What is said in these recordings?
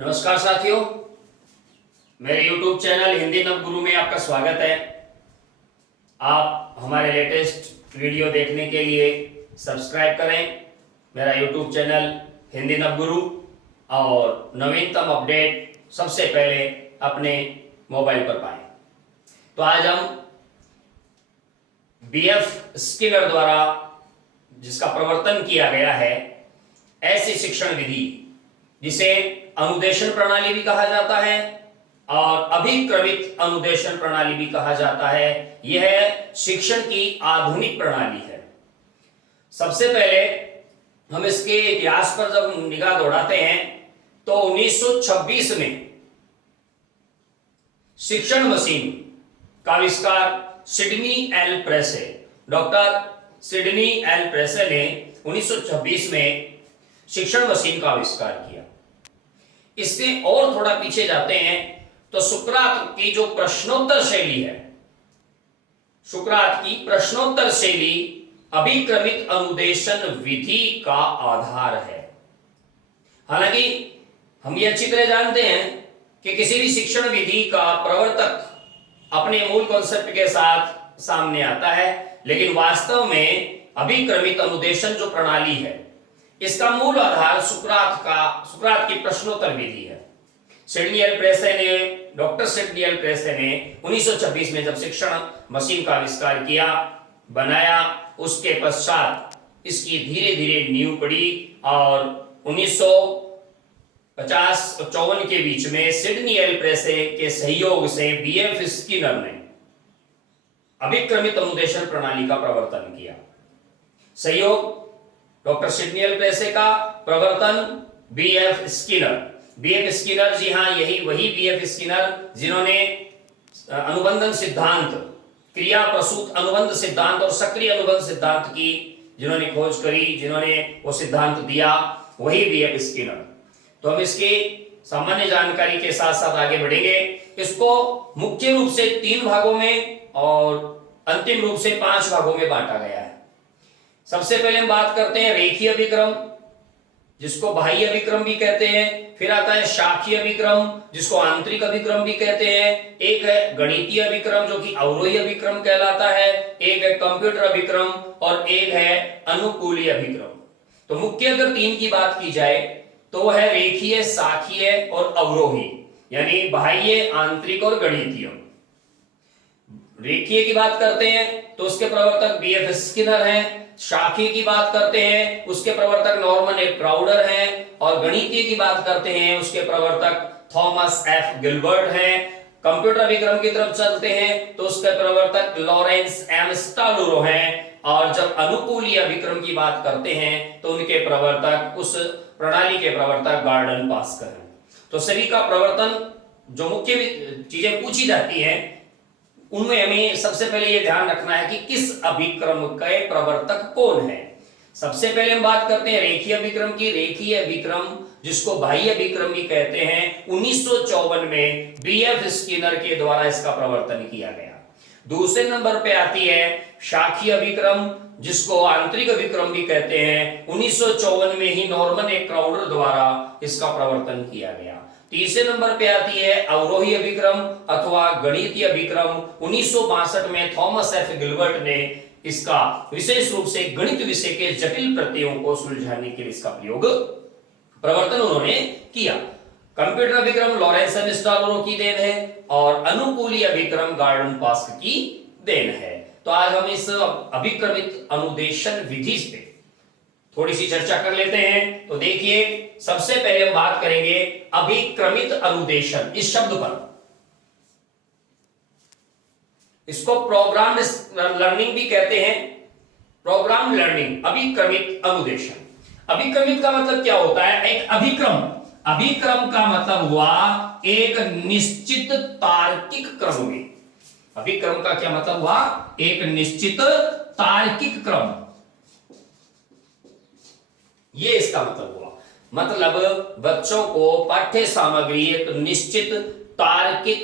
नमस्कार साथियों, मेरे YouTube चैनल हिंदी नवगुरु में आपका स्वागत है। आप हमारे लेटेस्ट वीडियो देखने के लिए सब्सक्राइब करें मेरा YouTube चैनल हिंदी नवगुरु और नवीनतम अपडेट सबसे पहले अपने मोबाइल पर पाएं। तो आज हम BF स्किनर द्वारा जिसका प्रवर्तन किया गया है ऐसी शिक्षण विधि जिसे अनुदेशन प्रणाली भी कहा जाता है और अभिक्रमित अनुदेशन प्रणाली भी कहा जाता है, यह शिक्षण की आधुनिक प्रणाली है। सबसे पहले हम इसके इतिहास पर जब निगाह दौड़ाते हैं तो 1926 में शिक्षण मशीन का आविष्कार Sydney L précis, doctor Sydney L précis ने 1926 में शिक्षण मशीन का आविष्कार किया। इससे और थोड़ा पीछे जाते हैं तो सुकरात की जो प्रश्नोत्तर शैली है, सुकरात की प्रश्नोत्तर शैली अभिक्रमित अनुदेशन विधि का आधार है। हालांकि हम ये अच्छी तरह जानते हैं कि किसी भी शिक्षण विधि का प्रवर्तक अपने मूल कॉन्सेप्ट के साथ सामने आता है, लेकिन वास्तव में अभिक्रमित अनुदेशन जो प्रणाली है इसका मूल आधार सुकरात की प्रश्नोत्तर विधि है। सिडनी एल प्रेसे ने, डॉक्टर सिडनी एल प्रेसे ने 1926 में जब शिक्षण मशीन का आविष्कार किया, बनाया, उसके पश्चात इसकी धीरे धीरे नींव पड़ी और 1950-54 के बीच में सिडनी एल प्रेसे के सहयोग से BF स्किनर ने अभिक्रमित अनुदेशन प्रणाली का प्रवर्तन किया। सहयोग डॉक्टर सिडनी एल प्रेसे का, प्रवर्तन BF स्किनर। BF स्किनर, जी हां, वही BF स्किनर जिन्होंने अनुबंधन सिद्धांत, क्रिया प्रसूत अनुबंध सिद्धांत और सक्रिय अनुबंध सिद्धांत की जिन्होंने खोज करी, जिन्होंने वो सिद्धांत दिया, वही BF स्किनर। तो हम इसकी सामान्य जानकारी के साथ साथ आगे बढ़ेंगे। इसको मुख्य रूप से 3 भागों में और अंतिम रूप से 5 भागों में बांटा गया है। सबसे पहले हम बात करते हैं रेखीय अभिक्रम, जिसको बाह्य अभिक्रम भी कहते हैं। फिर आता है शाखीय अभिक्रम, जिसको आंतरिक अभिक्रम भी कहते हैं। एक है गणितीय अभिक्रम जो कि अवरोही अभिक्रम कहलाता है। एक है कंप्यूटर अभिक्रम और एक है अनुकूली अभिक्रम। तो मुख्य अगर 3 की बात की जाए तो वह है रेखीय, शाखीय और अवरोही, यानी बाह्य, आंतरिक और गणितीय। रेखीय की बात करते हैं तो उसके प्रवर्तक BF स्किनर हैं। शाखीय की बात करते हैं उसके प्रवर्तक नॉर्मन ए क्राउडर हैं और गणितीय की बात करते हैं उसके प्रवर्तक थॉमस F गिलबर्ट हैं। कंप्यूटर अभिक्रम की तरफ चलते हैं तो उसके प्रवर्तक लॉरेंस M स्टालुरो हैं और जब अनुकूली अभिक्रम की बात करते हैं तो उनके प्रवर्तक, उस प्रणाली के प्रवर्तक गॉर्डन पास्कल हैं। तो सभी का प्रवर्तन, जो मुख्य चीजें पूछी जाती हैं उनमें हमें सबसे पहले यह ध्यान रखना है कि किस अभिक्रम के प्रवर्तक कौन है। सबसे पहले हम बात करते हैं रेखीय अभिक्रम की। रेखीय अभिक्रम, जिसको बाह्य अभिक्रम भी कहते हैं, 1954 में BF स्किनर के द्वारा इसका प्रवर्तन किया गया। दूसरे नंबर पे आती है शाखीय अभिक्रम, जिसको आंतरिक अभिक्रम भी कहते हैं। 1954 में ही नॉर्मन ए क्राउडर द्वारा इसका प्रवर्तन किया गया। तीसरे नंबर पे आती है अवरोही अभिक्रम अथवा गणितीय अभिक्रम। 1962 में थॉमस F गिलबर्ट ने इसका विशेष रूप से गणित विषय के जटिल प्रत्ययों को सुलझाने के लिए इसका प्रवर्तन उन्होंने किया। कंप्यूटर अभिक्रम लॉरेंस एम स्टालुरो की देन है और अनुकूली अभिक्रम गॉर्डन पास्कल की देन है। तो आज हम इस अभिक्रमित अनुदेशन विधि पे थोड़ी सी चर्चा कर लेते हैं। तो देखिए, सबसे पहले हम बात करेंगे अभिक्रमित अनुदेशन इस शब्द पर। इसको प्रोग्राम लर्निंग भी कहते हैं, प्रोग्राम लर्निंग, अभिक्रमित अनुदेशन। अभिक्रमित का मतलब क्या होता है? एक अभिक्रम, अभिक्रम का मतलब हुआ एक निश्चित तार्किक क्रम में। अभिक्रम का क्या मतलब हुआ? एक निश्चित तार्किक क्रम, ये इसका मतलब हुआ। मतलब बच्चों को पाठ्य सामग्री एक निश्चित तार्किक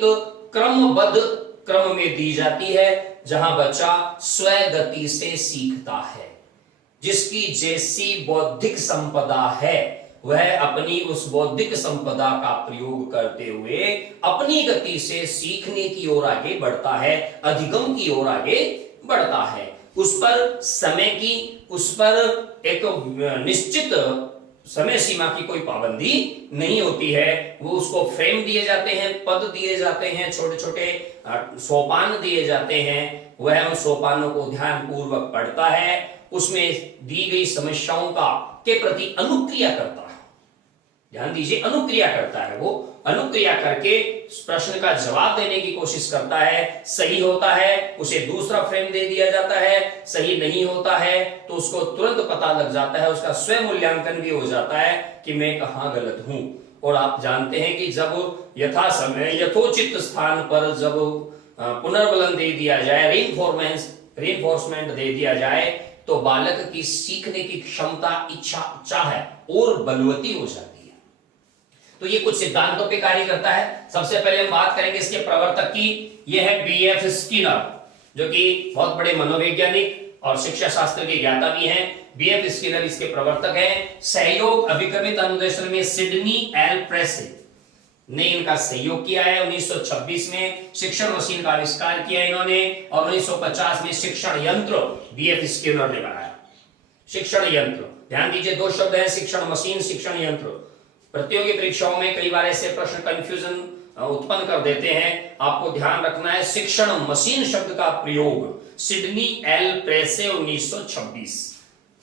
क्रमबद्ध क्रम में दी जाती है, जहां बच्चा स्वगति से सीखता है, जिसकी जैसी बौद्धिक संपदा है वह अपनी उस बौद्धिक संपदा का प्रयोग करते हुए अपनी गति से सीखने की ओर आगे बढ़ता है, अधिगम की ओर आगे बढ़ता है। उस पर समय की, उस पर एक निश्चित समय सीमा की कोई पाबंदी नहीं होती है। वो उसको फ्रेम दिए जाते हैं, पद दिए जाते हैं, छोटे छोटे सोपान दिए जाते हैं, वह उन सोपानों को ध्यान पूर्वक पढ़ता है, उसमें दी गई समस्याओं का के प्रति अनुक्रिया करता है। ध्यान दीजिए, अनुक्रिया करता है, वो अनुक्रिया करके प्रश्न का जवाब देने की कोशिश करता है। सही होता है उसे दूसरा फ्रेम दे दिया जाता है, सही नहीं होता है तो उसको तुरंत पता लग जाता है, उसका स्वयं मूल्यांकन भी हो जाता है कि मैं कहां गलत हूं। और आप जानते हैं कि जब यथा समय यथोचित स्थान पर जब पुनर्बलन दे दिया जाए, रीइंफोर्समेंट दे दिया जाए, तो बालक की सीखने की क्षमता, इच्छा, चाह और बलवती हो जाती है। तो ये कुछ सिद्धांतों पे कार्य करता है। सबसे पहले हम बात करेंगे इसके प्रवर्तक की। यह है बीएफ स्किनर, जो कि बहुत बड़े मनोवैज्ञानिक और शिक्षा शास्त्र के ज्ञाता भी हैं। बीएफ स्किनर इसके प्रवर्तक हैं। सहयोग अभिक्रमित अनुदेशन में सिडनी एल प्रेसे ने इनका सहयोग किया है। 1926 में शिक्षण मशीन का आविष्कार किया इन्होंने, और 1950 में शिक्षण यंत्र बीएफ स्किनर ने बनाया। शिक्षण यंत्र, ध्यान दीजिए, दो शब्द है, शिक्षण मशीन, शिक्षण यंत्र। प्रतियोगी परीक्षाओं में कई बार ऐसे प्रश्न कंफ्यूजन उत्पन्न कर देते हैं, आपको ध्यान रखना है। शिक्षण मशीन शब्द का प्रयोग सिडनी एल प्रेसे 1926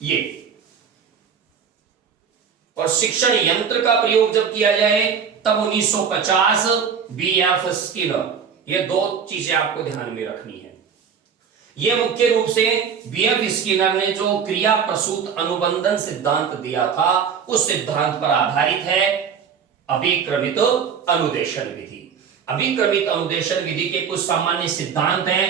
ये, और शिक्षण यंत्र का प्रयोग जब किया जाए तब 1950 बीएफ स्किनर। ये दो चीजें आपको ध्यान में रखनी है। यह मुख्य रूप से बीएफ स्किनर ने जो क्रिया प्रसूत अनुबंधन सिद्धांत दिया था, उस सिद्धांत पर आधारित है अभिक्रमित अनुदेशन विधि। अभिक्रमित अनुदेशन विधि के कुछ सामान्य सिद्धांत हैं।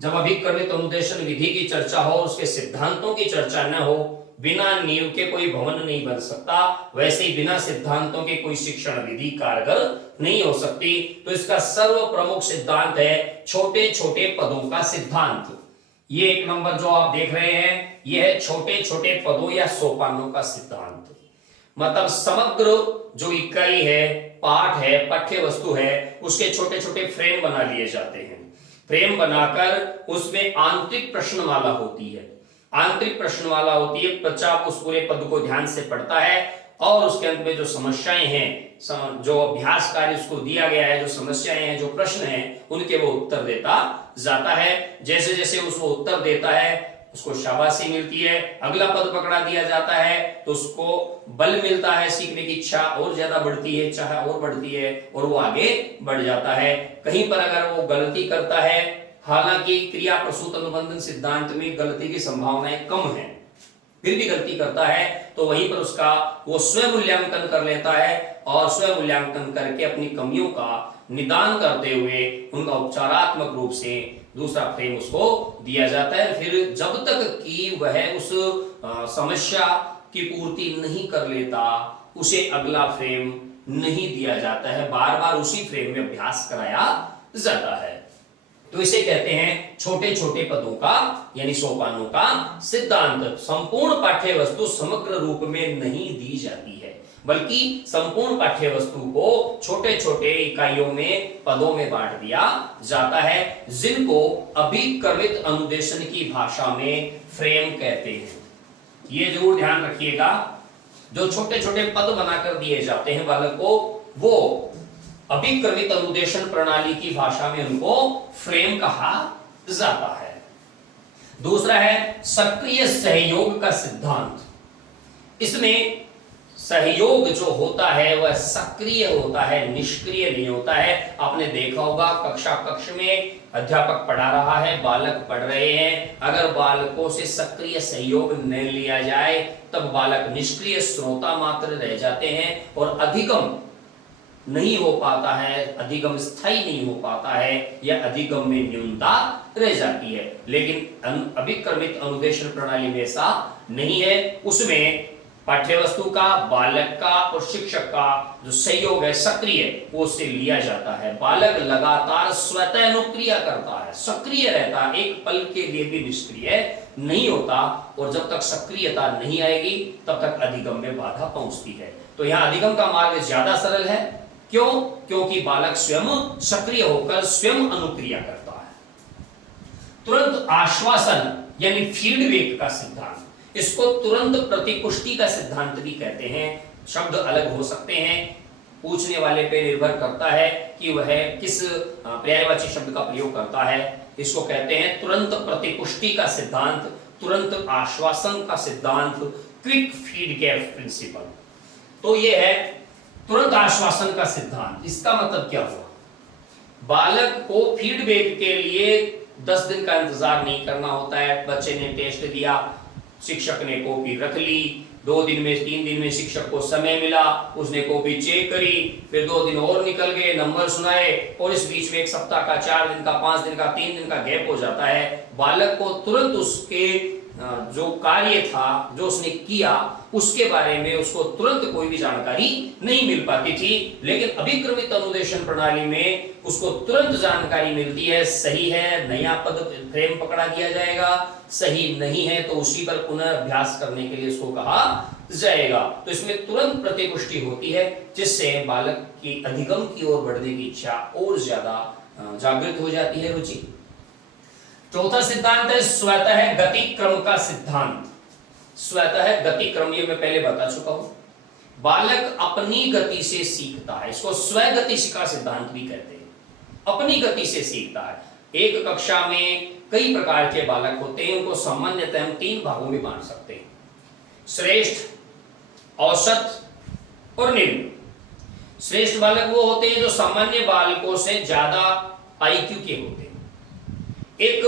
जब अभिक्रमित अनुदेशन विधि की चर्चा हो, उसके सिद्धांतों की चर्चा न हो, बिना नींव के कोई भवन नहीं बन सकता, वैसे ही बिना सिद्धांतों के कोई शिक्षण विधि कारगर नहीं हो सकती। तो इसका सर्व प्रमुख सिद्धांत है छोटे छोटे पदों का सिद्धांत। ये एक नंबर जो आप देख रहे हैं, यह है छोटे छोटे पदों या सोपानों का सिद्धांत। मतलब समग्र जो इकाई है, पाठ है, पाठ्य वस्तु है, उसके छोटे छोटे फ्रेम बना लिए जाते हैं। फ्रेम बनाकर उसमें आंतरिक प्रश्नमाला होती है, आंतरिक प्रश्नमाला होती है। बच्चा उस पूरे पद को ध्यान से पढ़ता है और उसके अंत में जो समस्याएं हैं, जो अभ्यास कार्य उसको दिया गया है, जो समस्याएं हैं, जो प्रश्न हैं, उनके वो उत्तर देता जाता है। जैसे जैसे उसको उत्तर देता है उसको शाबाशी मिलती है, अगला पद पकड़ा दिया जाता है तो उसको बल मिलता है, सीखने की इच्छा और ज्यादा बढ़ती है, चाह और बढ़ती है और वो आगे बढ़ जाता है। कहीं पर अगर वो गलती करता है, हालांकि क्रिया प्रसूत अनुबंधन सिद्धांत में गलती की संभावनाएं कम है, फिर भी गलती करता है तो वहीं पर उसका वो स्वयं मूल्यांकन कर लेता है और स्वयं मूल्यांकन करके अपनी कमियों का निदान करते हुए उनका उपचारात्मक रूप से दूसरा फ्रेम उसको दिया जाता है। फिर जब तक कि वह उस समस्या की पूर्ति नहीं कर लेता, उसे अगला फ्रेम नहीं दिया जाता है, बार बार उसी फ्रेम में अभ्यास कराया जाता है। तो इसे कहते हैं छोटे छोटे पदों का यानी सोपानों का सिद्धांत। संपूर्ण पाठ्य वस्तु समग्र रूप में नहीं दी जाती है, बल्कि संपूर्ण पाठ्य वस्तु को छोटे छोटे इकाइयों में, पदों में बांट दिया जाता है, जिनको अभिक्रमित अनुदेशन की भाषा में फ्रेम कहते हैं। ये जरूर ध्यान रखिएगा, जो छोटे छोटे पद बनाकर दिए जाते हैं बालक को, वो अभिक्रमित अनुदेशन प्रणाली की भाषा में उनको फ्रेम कहा जाता है। दूसरा है सक्रिय सहयोग का सिद्धांत। इसमें सहयोग जो होता है वह सक्रिय होता है, निष्क्रिय नहीं होता है। आपने देखा होगा कक्षा कक्ष में अध्यापक पढ़ा रहा है, बालक पढ़ रहे हैं, अगर बालकों से सक्रिय सहयोग न लिया जाए तब बालक निष्क्रिय श्रोता मात्र रह जाते हैं और अधिगम नहीं हो पाता है, अधिगम स्थायी नहीं हो पाता है या अधिगम में न्यूनता रह जाती है। लेकिन अभिक्रमित अनुदेशन प्रणाली में ऐसा नहीं है। उसमें पाठ्य वस्तु का, बालक का और शिक्षक का जो सहयोग है सक्रिय, वो उससे लिया जाता है। बालक लगातार स्वतः अनुक्रिया करता है, सक्रिय रहता है, एक पल के लिए भी निष्क्रिय नहीं होता, और जब तक सक्रियता नहीं आएगी तब तक अधिगम में बाधा पहुंचती है। तो यहां अधिगम का मार्ग ज्यादा सरल है। क्यों? क्योंकि बालक स्वयं सक्रिय होकर स्वयं अनुक्रिया करता है। तुरंत आश्वासन यानी फीडबैक का सिद्धांत, इसको तुरंत प्रतिपुष्टि का सिद्धांत भी कहते हैं। शब्द अलग हो सकते हैं, पूछने वाले पे निर्भर करता है कि वह किस पर्यायवाची शब्द का प्रयोग करता है। इसको कहते हैं तुरंत प्रतिपुष्टि का सिद्धांत, तुरंत आश्वासन का सिद्धांत, क्विक फीडबैक प्रिंसिपल। तो यह है तुरंत आश्वासन का सिद्धांत। इसका मतलब क्या हुआ? बालक को फीडबैक के लिए 10 दिन का इंतजार नहीं करना होता है। बच्चे ने टेस्ट दिया, शिक्षक ने कॉपी रख ली, 2 दिन में 3 दिन में शिक्षक को समय मिला, उसने कॉपी चेक करी, फिर 2 दिन और निकल गए, नंबर सुनाए, और इस बीच में 1 सप्ताह का, 4 दिन का, 5 दिन का, 3 दिन का गैप हो जाता है। बालक को तुरंत उसके जो कार्य था, जो उसने किया, उसके बारे में उसको तुरंत कोई भी जानकारी नहीं मिल पाती थी। लेकिन अभिक्रमित अनुदेशन प्रणाली में उसको तुरंत जानकारी मिलती है। सही है, नया पद फ्रेम पकड़ा दिया जाएगा, सही नहीं है तो उसी पर पुनः अभ्यास करने के लिए उसको कहा जाएगा। तो इसमें तुरंत प्रतिपुष्टि होती है, जिससे बालक की अधिगम की ओर बढ़ने की इच्छा और ज्यादा जागृत हो जाती है, रुचि। चौथा सिद्धांत है स्वतः गति क्रम का सिद्धांत। स्वतः गति क्रम, ये मैं पहले बता चुका हूं। बालक अपनी गति से सीखता है, इसको स्वगतिका सिद्धांत भी कहते हैं। अपनी गति से सीखता है। एक कक्षा में कई प्रकार के बालक होते हैं, उनको सामान्यतः हम 3 भागों में बांट सकते हैं: श्रेष्ठ, औसत और निम्न। श्रेष्ठ बालक वो होते हैं जो सामान्य बालकों से ज्यादा आईक्यू के होते हैं। एक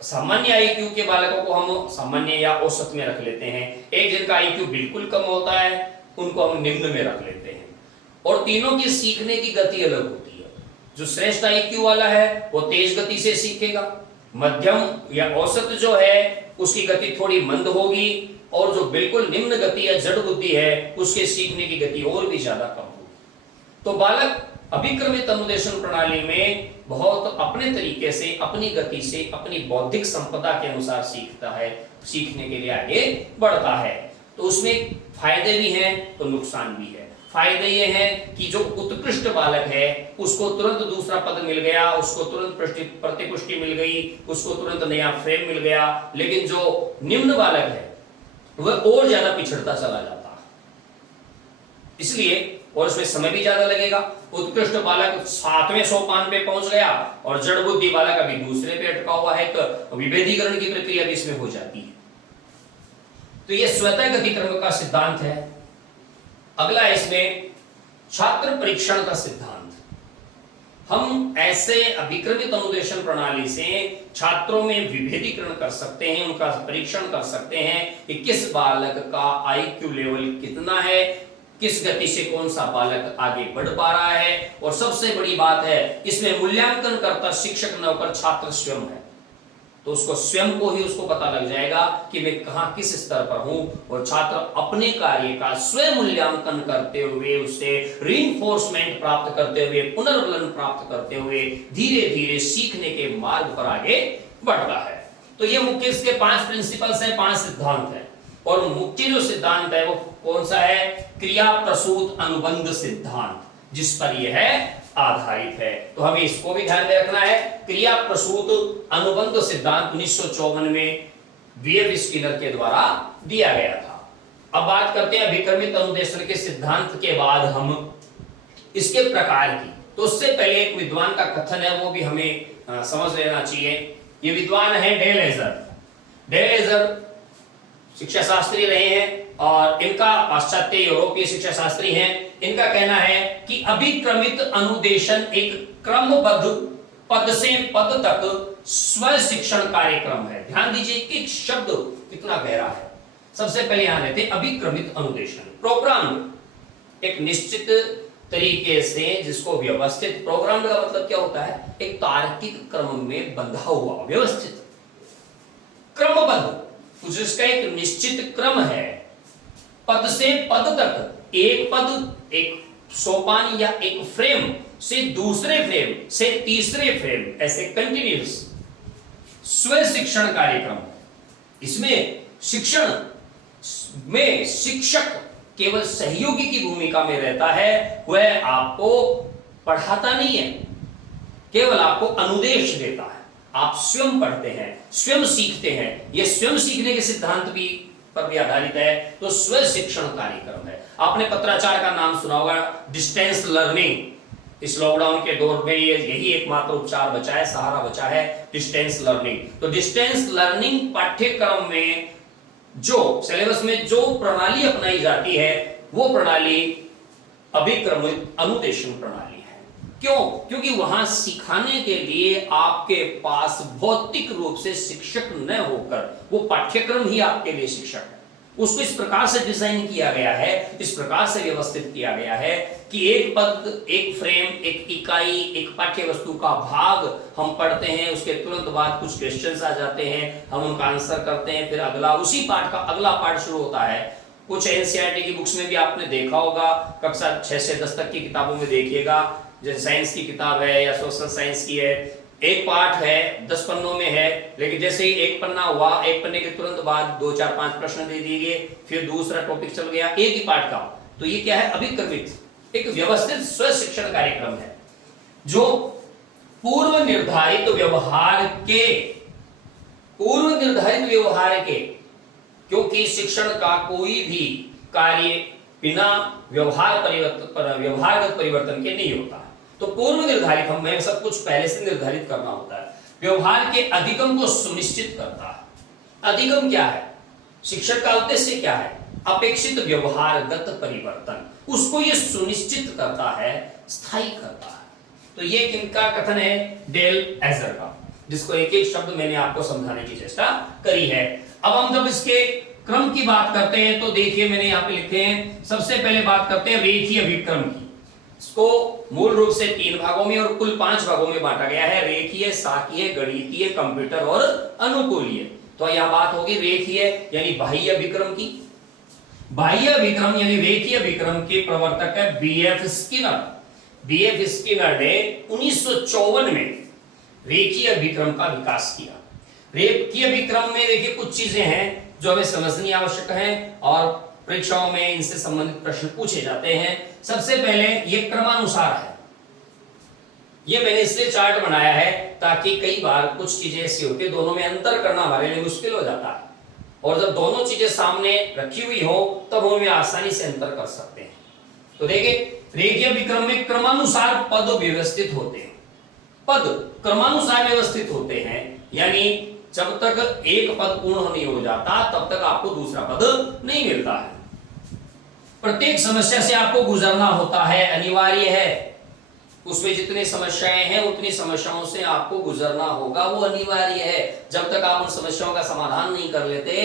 सामान्य आईक्यू के बालकों को हम सामान्य या औसत में रख लेते हैं। एक जिनका आईक्यू बिल्कुल कम होता है, उनको हम निम्न में रख लेते हैं। और तीनों की सीखने की गति अलग होती है। जो श्रेष्ठ आईक्यू वाला है वो तेज गति से सीखेगा, मध्यम या औसत जो है उसकी गति थोड़ी मंद होगी, और जो बिल्कुल निम्न गति या जड़ बुद्धि है उसके सीखने की गति और भी ज्यादा कम होगी। तो बालक अभिक्रमित अनुदेशन प्रणाली में बहुत अपने तरीके से, अपनी गति से, अपनी बौद्धिक संपदा के अनुसार सीखता है, सीखने के लिए आगे बढ़ता है। तो उसमें फायदे भी हैं तो नुकसान भी है। फायदे ये हैं कि जो उत्कृष्ट बालक है उसको तुरंत दूसरा पद मिल गया, उसको तुरंत प्रतिपुष्टि मिल गई, उसको तुरंत नया फ्रेम मिल गया। लेकिन जो निम्न बालक है वह और ज्यादा पिछड़ता चला जाता है, इसलिए, और उसमें समय भी ज्यादा लगेगा। उत्कृष्ट बालक 7वें सोपान पे पहुंच गया और जड़ बुद्धि बालक अभी दूसरे पे अटका हुआ है, तो विभेदीकरण की प्रक्रिया भी इसमें हो जाती है। तो ये स्वतः गति क्रम का सिद्धांत है। अगला इसमें छात्र परीक्षण का सिद्धांत। हम ऐसे अभिक्रमित अनुदेशन प्रणाली से छात्रों में विभेदीकरण कर सकते हैं, उनका परीक्षण कर सकते हैं कि किस बालक का आईक्यू लेवल कितना है, किस गति से कौन सा बालक आगे बढ़ पा रहा है। और सबसे बड़ी बात है, इसमें मूल्यांकन करता शिक्षक न होकर छात्र स्वयं है। तो उसको स्वयं को ही उसको पता लग जाएगा कि मैं कहां किस स्तर पर हूं, और छात्र अपने कार्य का स्वयं मूल्यांकन करते हुए, उससे रीइंफोर्समेंट प्राप्त करते हुए, पुनर्बलन प्राप्त करते हुए धीरे धीरे सीखने के मार्ग पर आगे बढ़ता है। तो ये मुख्य इसके 5 प्रिंसिपल्स हैं, 5 सिद्धांत है। और मुख्य जो सिद्धांत है वो कौन सा है? क्रिया प्रसूत अनुबंध सिद्धांत, जिस पर यह है आधारित है। तो हमें इसको भी ध्यान में रखना है। क्रिया प्रसूत अनुबंध सिद्धांत 1954 में बीएफ स्किनर के द्वारा दिया गया था। अब बात करते हैं अभिक्रमित अनुदेशन के सिद्धांत के बाद हम इसके प्रकार की। तो उससे पहले एक विद्वान का कथन है, वो भी हमें समझ लेना चाहिए। ये विद्वान है डेलेजर। डेलेजर शिक्षा शास्त्री रहे हैं और इनका पाश्चात्य यूरोपीय शिक्षा शास्त्री हैं। इनका कहना है कि अभिक्रमित अनुदेशन एक क्रमबद्ध पद से पद तक स्व शिक्षण कार्यक्रम है। ध्यान दीजिए कि शब्द कितना गहरा है। सबसे पहले यहां लेते हैं अभिक्रमित अनुदेशन। प्रोग्राम एक निश्चित तरीके से, जिसको व्यवस्थित, प्रोग्राम का मतलब क्या होता है? एक तार्किक क्रम में बंधा हुआ, व्यवस्थित, क्रमबद्ध, जिसका एक निश्चित क्रम है, पद से पद तक, एक पद, एक सोपान या एक फ्रेम से दूसरे फ्रेम से तीसरे फ्रेम, ऐसे कंटिन्यूस स्व शिक्षण कार्यक्रम। इसमें शिक्षण में शिक्षक केवल सहयोगी की भूमिका में रहता है, वह आपको पढ़ाता नहीं है, केवल आपको अनुदेश देता है। आप स्वयं पढ़ते हैं, स्वयं सीखते हैं। यह स्वयं सीखने के सिद्धांत भी पर भी आधारित है, तो स्व शिक्षण कार्यक्रम है। आपने पत्राचार का नाम सुना होगा, डिस्टेंस लर्निंग। इस लॉकडाउन के दौर में यही एकमात्र उपचार बचा है, सहारा बचा है, डिस्टेंस लर्निंग। तो डिस्टेंस लर्निंग पाठ्यक्रम में जो सिलेबस में जो प्रणाली अपनाई जाती है, वो प्रणाली अभिक्रमित अनुदेशन प्रणाली है। क्यों? क्योंकि वहां सिखाने के लिए आपके पास भौतिक रूप से शिक्षक न होकर वो पाठ्यक्रम ही आपके लिए शिक्षक है। उसको इस प्रकार से डिजाइन किया गया है, इस प्रकार से व्यवस्थित किया गया है कि एक पद, एक फ्रेम, एक इकाई, एक पाठ्य वस्तु का भाग हम पढ़ते हैं, उसके तुरंत बाद कुछ क्वेश्चंस आ जाते हैं, हम उनका आंसर करते हैं, फिर अगला उसी पाठ का अगला पाठ शुरू होता है। कुछ एनसीईआरटी की बुक्स में भी आपने देखा होगा, कक्षा 6 से 10 तक की किताबों में देखिएगा, जैसे साइंस की किताब है या सोशल साइंस की है, एक पाठ है 10 पन्नों में है, लेकिन जैसे ही एक पन्ना हुआ, एक पन्ने के तुरंत बाद 2, 4, 5 प्रश्न दे दिए गए, फिर दूसरा टॉपिक चल गया एक ही पाठ का। तो ये क्या है? अभिक्रमित एक व्यवस्थित स्व शिक्षण कार्यक्रम है, जो पूर्व निर्धारित व्यवहार के, क्योंकि शिक्षण का कोई भी कार्य बिना व्यवहारगत परिवर्तन के नहीं होता, तो पूर्व निर्धारित हमें सब कुछ पहले से निर्धारित करना होता है। व्यवहार के अधिगम को सुनिश्चित करता है। अधिगम क्या है? शिक्षक का उद्देश्य क्या है? अपेक्षित व्यवहारगत परिवर्तन, उसको ये सुनिश्चित करता है, स्थायी करता है। तो ये किनका कथन है? डेल एजर का, जिसको एक एक शब्द मैंने आपको समझाने की चेष्टा करी है। अब हम जब इसके क्रम की बात करते हैं तो देखिए मैंने यहाँ पे लिखे हैं, सबसे पहले बात करते हैं रेखीय विक्रम की। इसको मूल रूप से 3 भागों में और कुल 5 भागों में बांटा गया है, रेखीय, साकीय, गणितीय, कंप्यूटर और अनुकूलीय। तो यह बात होगी रेखीय यानी बाह्य विक्रम की। बाह्य विक्रम यानी रेखीय विक्रम के प्रवर्तक है बीएफ स्किनर। बीएफ स्किनर ने 1954 में रेखीय विक्रम का विकास किया। रेखीय विक्रम में देखिए कुछ चीजें हैं जो हमें समझनी आवश्यक है और परीक्षाओं में इनसे संबंधित प्रश्न पूछे जाते हैं। सबसे पहले ये क्रमानुसार है। ये मैंने इसलिए चार्ट बनाया है ताकि कई बार कुछ चीजें ऐसी होती है, दोनों में अंतर करना हमारे लिए मुश्किल हो जाता है, और जब दोनों चीजें सामने रखी हुई हो तब हमें आसानी से अंतर कर सकते हैं। तो देखिए रेखीय विक्रम में क्रमानुसार पद व्यवस्थित होते हैं। पद क्रमानुसार व्यवस्थित होते हैं, यानी जब तक एक पद पूर्ण नहीं हो जाता तब तक आपको दूसरा पद नहीं मिलता है। प्रत्येक समस्या से आपको गुजरना होता है, अनिवार्य है। उसमें जितनी समस्याएं हैं उतनी समस्याओं से आपको गुजरना होगा, वो अनिवार्य है। जब तक आप उन समस्याओं का समाधान नहीं कर लेते,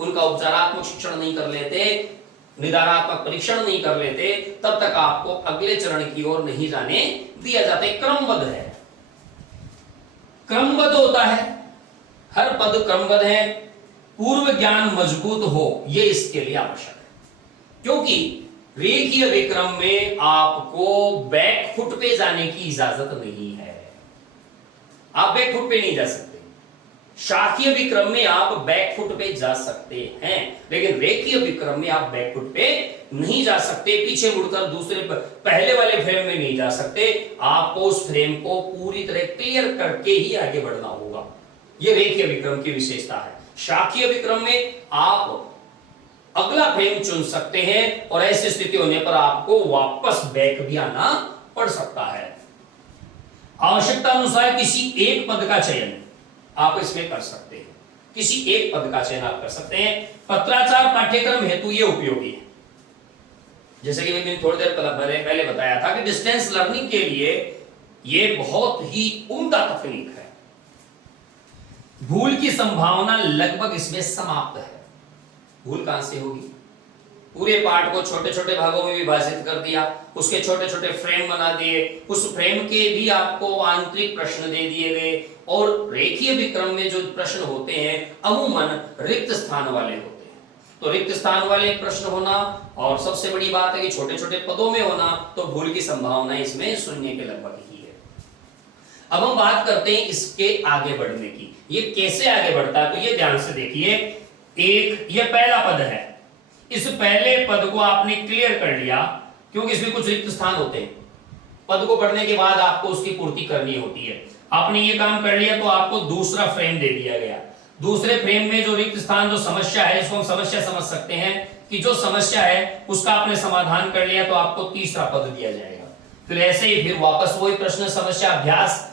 उनका उपचारात्मक शिक्षण नहीं कर लेते, निदानात्मक परीक्षण नहीं कर लेते, तब तक आपको अगले चरण की ओर नहीं जाने दिया जाता। क्रमबद्ध है, क्रमबद्ध होता है, हर पद क्रमबद्ध है। पूर्व ज्ञान मजबूत हो, यह इसके लिए आवश्यक है, क्योंकि रेखीय विक्रम में आपको बैकफुट पे जाने की इजाजत नहीं है। आप बैकफुट पे नहीं जा सकते। शाखीय विक्रम में आप बैकफुट पे जा सकते हैं, लेकिन रेखीय विक्रम में आप बैकफुट पे नहीं जा सकते, पीछे मुड़कर दूसरे पहले वाले फ्रेम में नहीं जा सकते। आपको उस फ्रेम को पूरी तरह क्लियर करके ही आगे बढ़ना होगा। यह रेखीय विक्रम की विशेषता है। शाखीय विक्रम में आप अगला फ्रेम चुन सकते हैं और ऐसी स्थिति होने पर आपको वापस बैक भी आना पड़ सकता है। आवश्यकता अनुसार किसी एक पद का चयन आप इसमें कर सकते हैं, किसी एक पद का चयन आप कर सकते हैं। पत्राचार पाठ्यक्रम हेतु ये उपयोगी है। जैसे कि मैंने थोड़ी देर पहले बताया था कि डिस्टेंस लर्निंग के लिए ये बहुत ही उम्दा तकनीक है। भूल की संभावना लगभग इसमें समाप्त है। भूल कहां से होगी? पूरे पाठ को छोटे छोटे भागों में विभाजित कर दिया, उसके छोटे छोटे फ्रेम बना दिए, उस फ्रेम के भी आपको आंतरिक प्रश्न दे दिए गए, और रेखीय विक्रम में जो प्रश्न होते हैं अमूमन रिक्त स्थान वाले होते हैं। तो रिक्त स्थान वाले प्रश्न होना, और सबसे बड़ी बात है कि छोटे छोटे पदों में होना, तो भूल की संभावना इसमें शून्य के लगभग ही है। अब हम बात करते हैं इसके आगे बढ़ने की। ये कैसे आगे बढ़ता है, तो ये ध्यान से देखिए। एक ये पहला पद है, इस पहले पद को आपने क्लियर कर लिया, क्योंकि इसमें कुछ रिक्त स्थान होते हैं। पद को पढ़ने के बाद आपको उसकी पूर्ति करनी होती है। आपने ये काम कर लिया तो आपको दूसरा फ्रेम दे दिया गया। दूसरे फ्रेम में जो रिक्त स्थान, जो समस्या है, इसको हम समस्या समझ सकते हैं कि जो समस्या है उसका आपने समाधान कर लिया तो आपको तीसरा पद दिया जाएगा। फिर ऐसे ही फिर वापस वही प्रश्न समस्या अभ्यास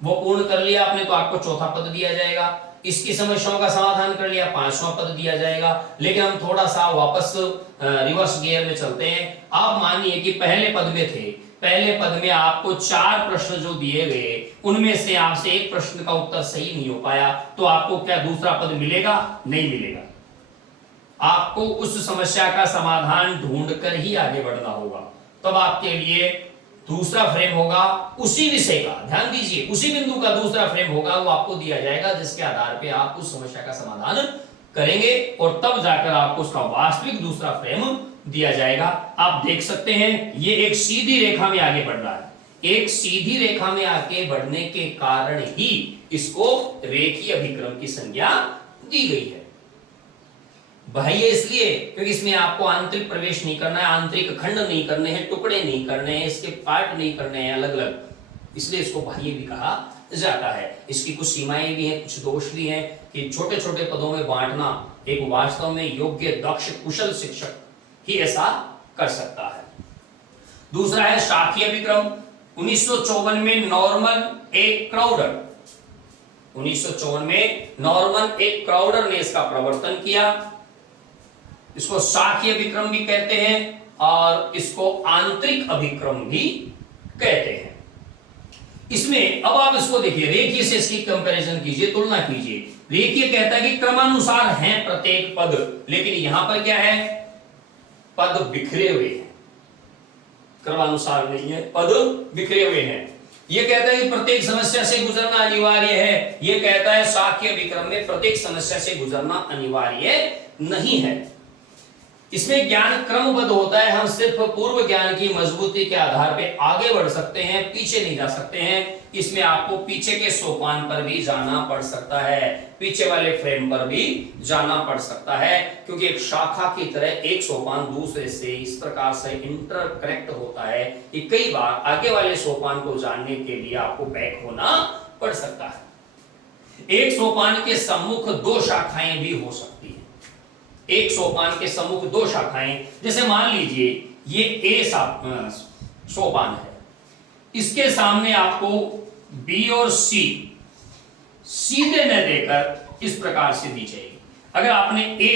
वो पूर्ण कर लिया आपने तो आपको चौथा पद दिया जाएगा। इसकी समस्याओं का समाधान कर लिया, पांचवा पद दिया जाएगा। लेकिन हम थोड़ा सा वापस रिवर्स गियर में चलते हैं। आप मानिए कि पहले पद में थे, पहले पद में आपको 4 प्रश्न जो दिए गए उनमें से आपसे एक प्रश्न का उत्तर सही नहीं हो पाया, तो आपको क्या दूसरा पद मिलेगा? नहीं मिलेगा। आपको उस समस्या का समाधान ढूंढकर ही आगे बढ़ना होगा। तब आपके लिए दूसरा फ्रेम होगा उसी विषय का, ध्यान दीजिए, उसी बिंदु का दूसरा फ्रेम होगा, वो आपको दिया जाएगा, जिसके आधार पे आप उस समस्या का समाधान करेंगे और तब जाकर आपको उसका वास्तविक दूसरा फ्रेम दिया जाएगा। आप देख सकते हैं ये एक सीधी रेखा में आगे बढ़ रहा है। एक सीधी रेखा में आगे बढ़ने के कारण ही इसको रेखीय अभिक्रम की संज्ञा दी गई है। बाह्य इसलिए क्योंकि इसमें आपको आंतरिक प्रवेश नहीं करना है, आंतरिक खंड नहीं करने हैं, टुकड़े नहीं करने हैं, इसके पार्ट नहीं करने हैं अलग अलग, इसलिए इसको बाह्य भी कहा जाता है। इसकी कुछ सीमाएं भी हैं, कुछ दोष भी हैं कि छोटे छोटे पदों में बांटना एक वास्तव में योग्य, दक्ष, कुशल शिक्षक ही ऐसा कर सकता है। दूसरा है शाखीय अभिक्रम। 1954 में नॉर्मन ए क्राउडर, 1954 में नॉर्मन ए क्राउडर ने इसका प्रवर्तन किया। इसको शाखीय अभिक्रम भी कहते हैं और इसको आंतरिक अभिक्रम भी कहते हैं। इसमें अब आप इसको देखिए, रेखीय से इसकी कंपैरिजन कीजिए, तुलना कीजिए। रेखीय कहता है कि क्रमानुसार हैं प्रत्येक पद, लेकिन यहां पर क्या है, पद बिखरे हुए हैं, क्रमानुसार नहीं है, पद बिखरे हुए हैं। यह कहता है कि प्रत्येक समस्या से गुजरना अनिवार्य है, यह कहता है शाखीय अभिक्रम में प्रत्येक समस्या से गुजरना अनिवार्य नहीं है। इसमें ज्ञान क्रमबद्ध होता है, हम सिर्फ पूर्व ज्ञान की मजबूती के आधार पे आगे बढ़ सकते हैं, पीछे नहीं जा सकते हैं। इसमें आपको पीछे के सोपान पर भी जाना पड़ सकता है, पीछे वाले फ्रेम पर भी जाना पड़ सकता है, क्योंकि एक शाखा की तरह एक सोपान दूसरे से इस प्रकार से इंटरकनेक्ट होता है कि कई बार आगे वाले सोपान को जानने के लिए आपको बैक होना पड़ सकता है। एक सोपान के सम्मुख 2 शाखाएं भी हो सकती है, एक सोपान के सम्मुख 2 शाखाएं, जैसे मान लीजिए ये ए सोपान है, इसके सामने आपको बी और सी सीधे न देकर इस प्रकार से दी जाएगी। अगर आपने ए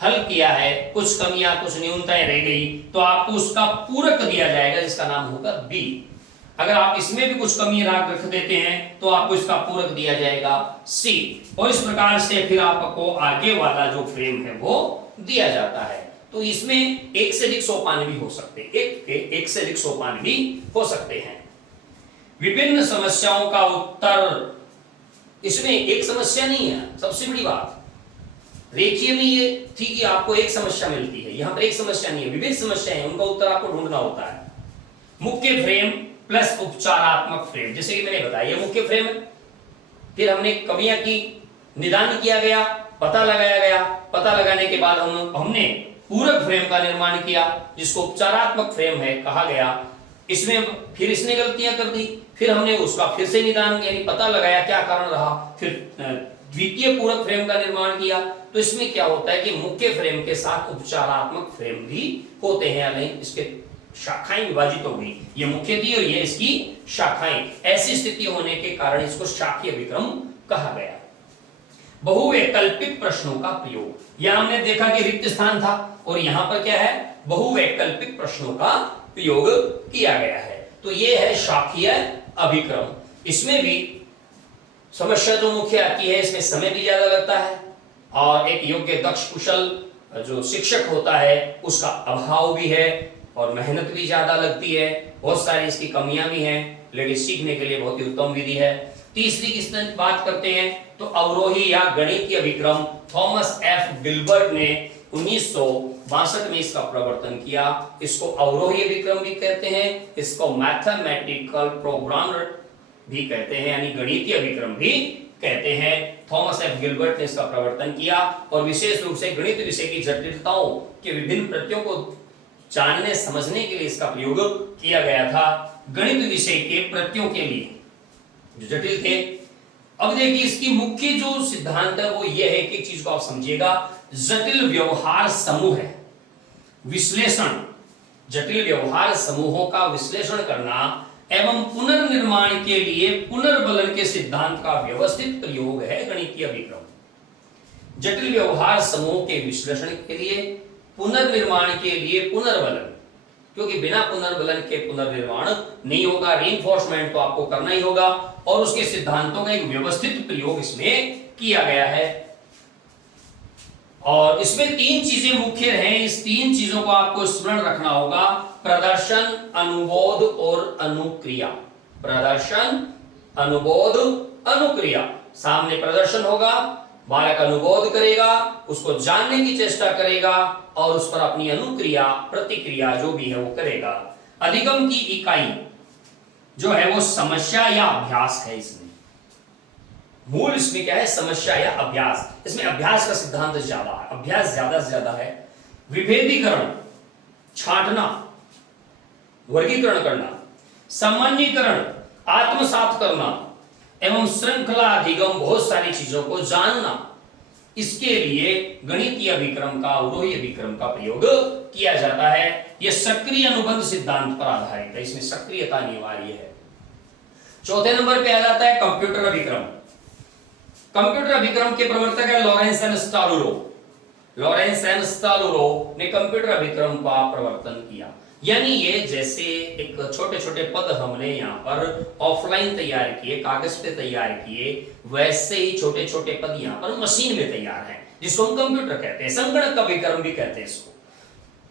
हल किया है, कुछ कमियां कुछ न्यूनताएं रह गई, तो आपको उसका पूरक दिया जाएगा जिसका नाम होगा बी। अगर आप इसमें भी कुछ कमी रख देते हैं तो आपको इसका पूरक दिया जाएगा सी, और इस प्रकार से फिर आपको आगे वाला जो फ्रेम है वो दिया जाता है। तो इसमें एक से अधिक सोपान भी हो सकते हैं, एक से अधिक सोपान भी हो सकते हैं। विभिन्न समस्याओं का उत्तर, इसमें एक समस्या नहीं है, सबसे बड़ी बात रेखीय में ये थी कि आपको एक समस्या मिलती है, यहां पर एक समस्या नहीं है, विभिन्न समस्याएं हैं, उनका उत्तर आपको ढूंढना होता है। मुख्य फ्रेम प्लस उपचारात्मक फ्रेम, जैसे कि मैंने बताया ये मुख्य फ्रेम है, फिर हमने कमियां की, निदान किया गया, पता लगाया गया, पता लगाने के बाद हमने पूरक फ्रेम का निर्माण किया जिसको उपचारात्मक फ्रेम है कहा गया। इसमें फिर इसने गलतियां कर दी, फिर हमने उसका फिर से निदान यानी पता लगाया क्या कारण रहा, फिर द्वितीय पूरक फ्रेम का निर्माण किया। तो इसमें क्या होता है कि मुख्य फ्रेम के साथ उपचारात्मक फ्रेम भी होते हैं, यानी इसके शाखाएं विभाजित हो गई, ये मुख्य थी और ये इसकी शाखाएं, ऐसी स्थिति होने के कारण इसको शाखीय अभिक्रम कहा गया। बहुवैकल्पिक प्रश्नों का प्रयोग, यहां हमने देखा कि रिक्त स्थान था और यहां पर क्या है, बहुवैकल्पिक प्रश्नों का प्रयोग किया गया है। तो ये है शाखीय अभिक्रम। इसमें भी समस्या जो मुख्य आती है, इसमें समय भी ज्यादा लगता है और एक योग्य दक्ष कुशल जो शिक्षक होता है उसका अभाव भी है और मेहनत भी ज्यादा लगती है, बहुत सारी इसकी कमियां भी हैं, लेकिन सीखने के लिए बहुत ही उत्तम विधि है। तीसरी की बात करते हैं तो अवरोही या गणितीय अभिक्रम, थॉमस एफ गिलबर्ट ने 1962 में इसका प्रवर्तन किया। इसको अवरोही विक्रम भी कहते हैं, इसको मैथमेटिकल प्रोग्राम भी कहते हैं, यानी गणितीय विक्रम भी कहते हैं। थॉमस एफ गिलबर्ट ने इसका प्रवर्तन किया और विशेष रूप से गणित विषय की जटिलताओं के विभिन्न प्रत्ययों को जानने समझने के लिए इसका प्रयोग किया गया था। गणित विषय के प्रत्ययों के लिए जो जटिल थे। अब देखिए इसकी मुख्य जो सिद्धांत है वो यह है कि एक चीज को आप समझिएगा, जटिल व्यवहार समूह है विश्लेषण, जटिल व्यवहार समूहों का विश्लेषण करना एवं पुनर्निर्माण के लिए पुनर्बलन के सिद्धांत का व्यवस्थित प्रयोग है गणितीय विक्रम। जटिल व्यवहार समूह के विश्लेषण के लिए, पुनर्निर्माण के लिए पुनर्बलन, क्योंकि बिना पुनर्बलन के पुनर्निर्माण नहीं होगा, रीइंफोर्समेंट तो आपको करना ही होगा, और उसके सिद्धांतों का एक व्यवस्थित प्रयोग इसमें किया गया है। और इसमें 3 चीजें मुख्य हैं, इस 3 चीजों को आपको स्मरण रखना होगा, प्रदर्शन, अनुबोध और अनुक्रिया। प्रदर्शन, अनुबोध, अनुक्रिया। सामने प्रदर्शन होगा, बालक अनुबोध करेगा, उसको जानने की चेष्टा करेगा और उस पर अपनी अनुक्रिया, प्रतिक्रिया जो भी है वो करेगा। अधिगम की इकाई जो है वो समस्या या अभ्यास है। इसमें मूल इसमें क्या है, समस्या या अभ्यास। इसमें अभ्यास का सिद्धांत ज्यादा है, अभ्यास ज्यादा से ज्यादा है। विभेदीकरण, छांटना, वर्गीकरण करना, सामान्यीकरण, आत्मसात करना एवं श्रृंखला अधिगम, बहुत सारी चीजों को जानना, इसके लिए गणितीय विक्रम का, अवरोही विक्रम का प्रयोग किया जाता है। यह सक्रिय अनुबंध सिद्धांत पर आधारित है, इसमें सक्रियता अनिवार्य है। चौथे नंबर पे आ जाता है कंप्यूटर विक्रम। कंप्यूटर विक्रम के प्रवर्तक है लॉरेंस एंड स्टालुरो। लॉरेंस एंड स्टालुरो ने कंप्यूटर विक्रम का प्रवर्तन किया। यानी ये जैसे एक छोटे छोटे पद हमने यहाँ पर ऑफलाइन तैयार किए, कागज पे तैयार किए, वैसे ही छोटे छोटे पद यहाँ पर मशीन में तैयार हैं, जिसको हम कंप्यूटर कहते हैं। संगणक का विक्रम भी कहते हैं इसको।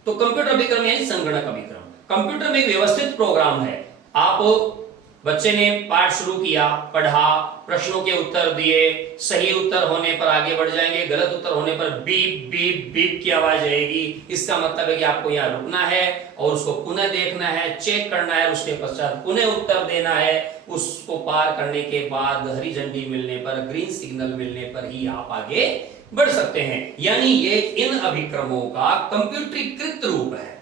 तो कंप्यूटर विक्रम यानी संगणक का विक्रम। कंप्यूटर में एक व्यवस्थित प्रोग्राम है। आप बच्चे ने पाठ शुरू किया, पढ़ा, प्रश्नों के उत्तर दिए, सही उत्तर होने पर आगे बढ़ जाएंगे, गलत उत्तर होने पर बीप बीप बीप की आवाज आएगी। इसका मतलब है कि आपको यहाँ रुकना है और उसको पुनः देखना है, चेक करना है, उसके पश्चात पुनः उत्तर देना है। उसको पार करने के बाद हरी झंडी मिलने पर, ग्रीन सिग्नल मिलने पर ही आप आगे बढ़ सकते हैं। यानी ये इन अभिक्रमों का कंप्यूटरीकृत रूप है।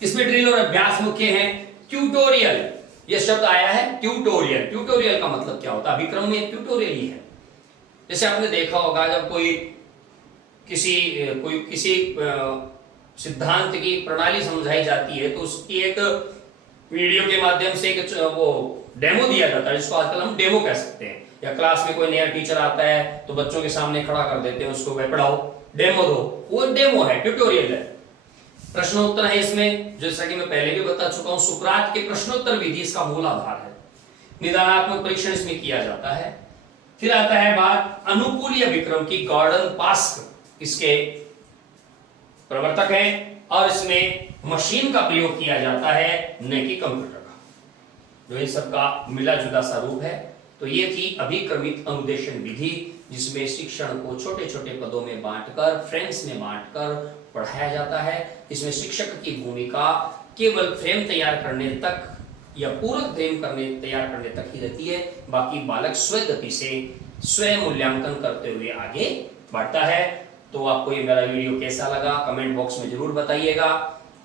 इसमें ड्रिल और अभ्यास मुख्य है। ट्यूटोरियल, यह शब्द आया है ट्यूटोरियल। ट्यूटोरियल का मतलब क्या होता है? विक्रम में ट्यूटोरियल ही है। जैसे आपने देखा होगा जब कोई किसी सिद्धांत की प्रणाली समझाई जाती है तो उसकी एक वीडियो के माध्यम से एक वो डेमो दिया जाता है, जिसको आजकल हम डेमो कह सकते हैं। या क्लास में कोई नया टीचर आता है तो बच्चों के सामने खड़ा कर देते हैं उसको, वे पढ़ाओ, डेमो दो, वो डेमो है, ट्यूटोरियल है। प्रश्नोत्तर है इसमें, जैसा कि मैं पहले भी बता चुका हूं, सुकरात के प्रश्नोत्तर विधि इसका मूल आधार है। निदानात्मक परीक्षण इसमें किया जाता है। फिर आता है बात अनुकूलीय विक्रम की। गॉर्डन पास्क इसके प्रवर्तक हैं और इसमें मशीन का प्रयोग किया जाता है, न कि कंप्यूटर का, जो इन सबका मिला जुला सा रूप है। तो ये थी अभिक्रमित अनुदेशन विधि, जिसमें शिक्षण को छोटे छोटे पदों में बांटकर, फ्रेम्स में बांटकर पढ़ाया जाता है। इसमें शिक्षक की भूमिका केवल फ्रेम तैयार करने तक या पूरक फ्रेम तैयार करने तक ही रहती है। बाकी बालक स्वयं गति से स्वयं मूल्यांकन करते हुए आगे बढ़ता है। तो आपको ये मेरा वीडियो कैसा लगा कमेंट बॉक्स में जरूर बताइएगा,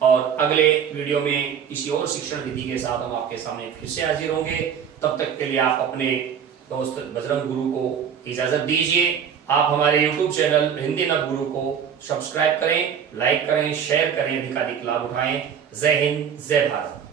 और अगले वीडियो में किसी और शिक्षण विधि के साथ हम आपके सामने फिर से हाजिर होंगे। तब तक के लिए आप अपने दोस्त बजरंग गुरु को इजाजत दीजिए। आप हमारे YouTube चैनल हिंदी नव गुरु को सब्सक्राइब करें, लाइक करें, शेयर करें, अधिकाधिक लाभ उठाएं। जय हिंद, जय भारत।